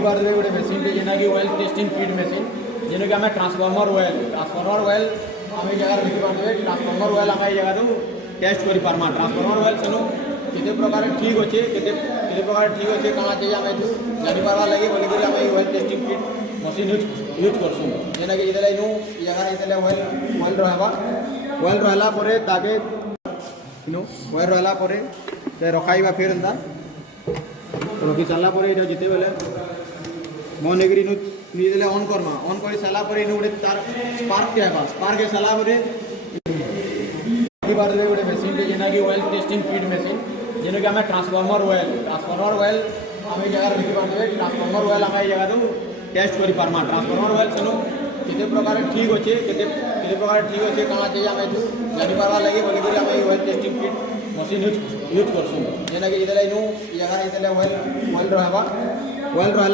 बार गोटे मेसीन जेना कि oil testing kit machine जेना कि आम ट्रांसफॉर्मर ऑयल आम जगह देखिपारे ट्रांसफॉर्मर ऑयल आम ये जगह टेस्ट कर पार्मा ट्रांसफॉर्मर ऑयल सेनु केते प्रकार ठीक अच्छे केते प्रकार ठीक अच्छे कहाँ चाहिए आम जानीपार लगे बोलिक आम oil testing kit machine use करसूँ जेना कि ये जगह ऑयल रहा ताके ऑयल रहा रखाइबा फिर एंता रखी सारा जिते बेले मन होदेले ऑन करमा ऑन कर सारा गोटे तार स्पार्क स्पार्क है सारा गोटे मेसीन जेना कि ऑयल टेस्टिंग किट मेसीन जेना कि आम ट्रांसफॉर्मर ऑयल आम जगह देखिपारे ट्रांसफॉर्मर ऑयल आम ये जगह टेस्ट कर पार्मा ट्रांसफॉर्मर ऑयल सेनु केते प्रकार ठीक अच्छे केते प्रकार ठीक अच्छे कहाँ चाहिए आम जानीपार लगे बोलिक आम oil testing kit machine use करसूँ जेना कि ये जगह ऑयल रहा